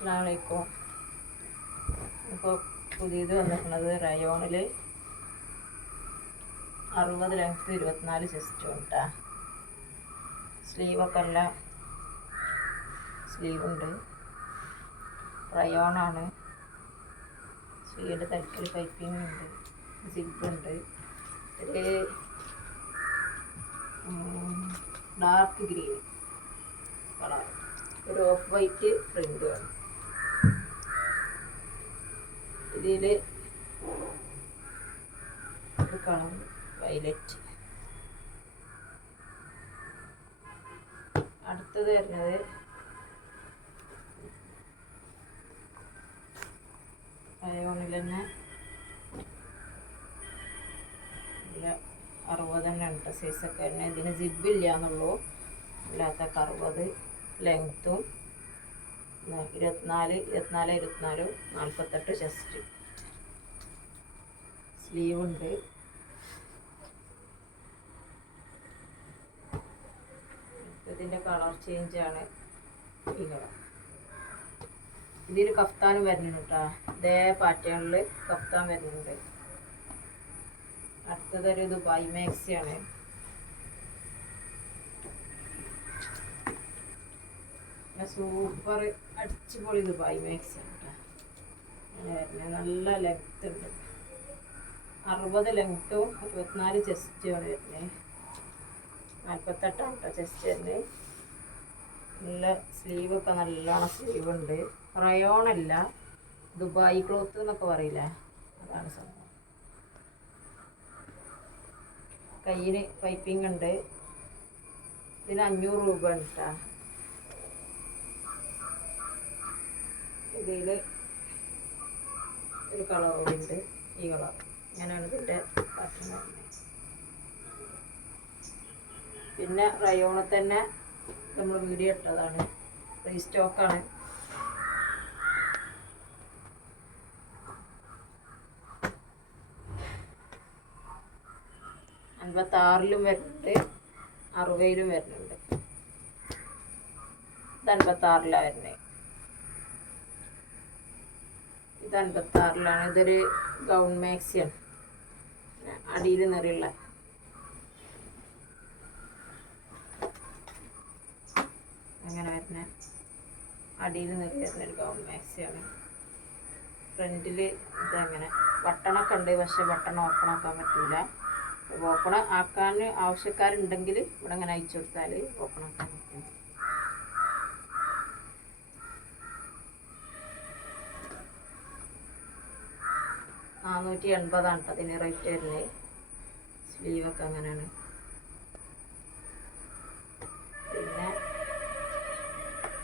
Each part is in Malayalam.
അസ്സാമലൈക്കും ഇപ്പോൾ പുതിയത് വന്നിരിക്കുന്നത് റയോണിൽ അറുപത് ലെങ്ത് ഇരുപത്തിനാല് ചെസ്റ്റ് ഉണ്ടാ. സ്ലീവൊക്കെ എല്ലാം സ്ലീവുണ്ട് റയോണാണ്. സ്ലീവിന്റെ തലക്കൽ പൈപ്പിംഗ് ഉണ്ട് സിബുണ്ട് ഡാർക്ക് ഗ്രീൻ കളർ ഒരു ഓഫ് വൈറ്റ് പ്രിന്റ് വേണം. ഇതിൽ കാണാം വയലറ്റ് അടുത്തത് വരുന്നത് തന്നെ. ഇതിൽ അറുപത് തന്നെ ഉണ്ട്. സൈസൊക്കെ തന്നെ. ഇതിന് ജിബില്ല എന്നുള്ളൂ. അല്ലാത്ത അറുപത് ലെങ്ത്തും ഇരുപത്തിനാല് ഇരുപത്തിനാല് ഇരുപത്തിനാല് നാൽപ്പത്തെട്ട് ചെസ്റ്റ് സ്ലീവ് ഉണ്ട്. ഇതിന്റെ കളർ ചേഞ്ചാണ് ഈ കളർ ഇതിൽ കഫ്താനും വരുന്നുണ്ട് കേട്ടോ ഇതേ പാറ്റേണിൽ കഫ്താൻ വരുന്നുണ്ട്. അടുത്തതൊരു ദുബായ് മാക്സിയാണ് സൂപ്പർ അടിച്ചുപൊളി ദുബായ് മാക്സ് കേട്ടോ നല്ല ലെങ്ത് ഉണ്ട്. അറുപത് ലെങ്ത്തും ഇരുപത്തിനാല് ചെസ്റ്റുമാണ് വരുന്നത് നാൽപ്പത്തെട്ടാണ് കേട്ടോ ചെസ്റ്റ് വരുന്നത് നല്ല സ്ലീവ് ഒക്കെ നല്ലോണം സ്ലീവ് ഉണ്ട്. റയോണല്ല ദുബായ് ക്ലോത്ത് എന്നൊക്കെ പറയില്ലേ? അതാണ് സംഭവം. കയ്യിന് പൈപ്പിംഗ് ഉണ്ട്. ഇതിന് അഞ്ഞൂറ് രൂപ ഉണ്ട് കേട്ടോ ഇതിൽ ഒരു കളർ കൂടി ഉണ്ട്. ഈ കളർ ഞാനാണ് ഇതിന്റെ പാറ്റേൺ പിന്നെ റയോണിൽ തന്നെ നമ്മൾ വീഡിയോ ഇട്ടതാണ്. റീസ്റ്റോക്കാണ് അൻപത്താറിലും വരുന്നുണ്ട്. അറുപതിലും വരുന്നുണ്ട്. ഇത് അൻപത്താറിലാണ് വരുന്നത് ഇത് അൻപത്താറിലാണ് ഇതൊരു ഗൗൺ മാക്സിയാണ്. അടിയിൽ നിറയുള്ള. അങ്ങനെ വരുന്ന അടിയിൽ നിറയുന്ന ഒരു ഗൗൺ മാക്സിയാണ്. ഫ്രണ്ടിൽ ഇതങ്ങനെ. ബട്ടണൊക്കെ ഉണ്ട് പക്ഷെ ബട്ടൺ ഓപ്പൺ ആക്കാൻ പറ്റില്ല ഓപ്പൺ ആക്കാൻ ആവശ്യക്കാരുണ്ടെങ്കിൽ ഇവിടെ അങ്ങനെ അയച്ചു കൊടുത്താൽ ഓപ്പൺ ആക്കാൻ പറ്റും. നാനൂറ്റി എൺപതാണ് അതിന് റേറ്റ് വരുന്നത്. സ്ലീവൊക്കെ അങ്ങനെയാണ്. പിന്നെ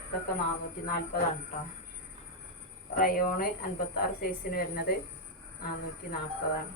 ഇതൊക്കെ നാനൂറ്റി നാൽപ്പതാണ് കേട്ടോ റയോണ് അൻപത്താറ് സൈസിന് വരുന്നത് നാനൂറ്റി നാൽപ്പതാണ്